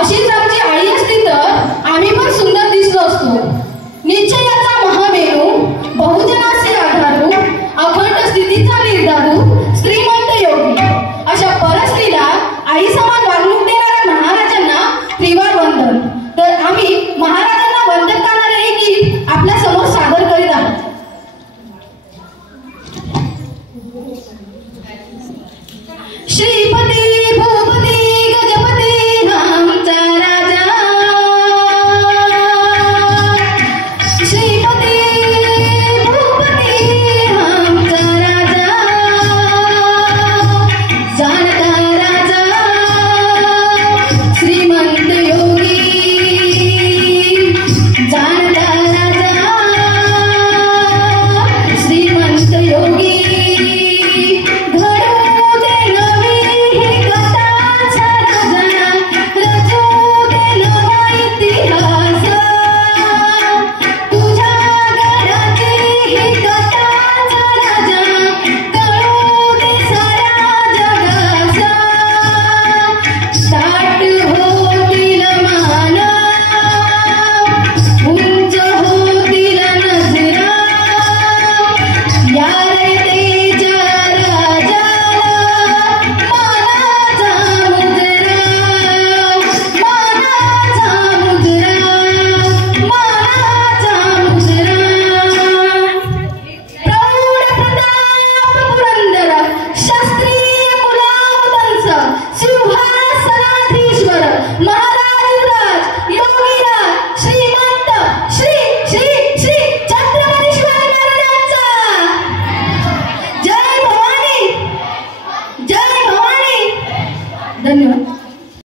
अशीच आमची आई असती तर आम्ही पण सुंदर दिसलो असतो. निश्चयाचा महामेरू, बहुजनाचे आधारू, अखंड स्थितीचा निर्धारू, श्रीमंत योगी अशा परस्त्रीला आई समान वागणूक देणाऱ्या महाराजांना त्रिवार वंदन. तर आम्ही महाराजांना वंदन करणारे एक गीत आपल्या समोर सादर करीत आहोत. श्रीपती भूपती गजपती आमचा राजा, श्रीपती भूपती आमचा राजा, जाणता राजा श्रीमंत योगी, जाणता राजा श्रीमंत योगी. धन्यवाद.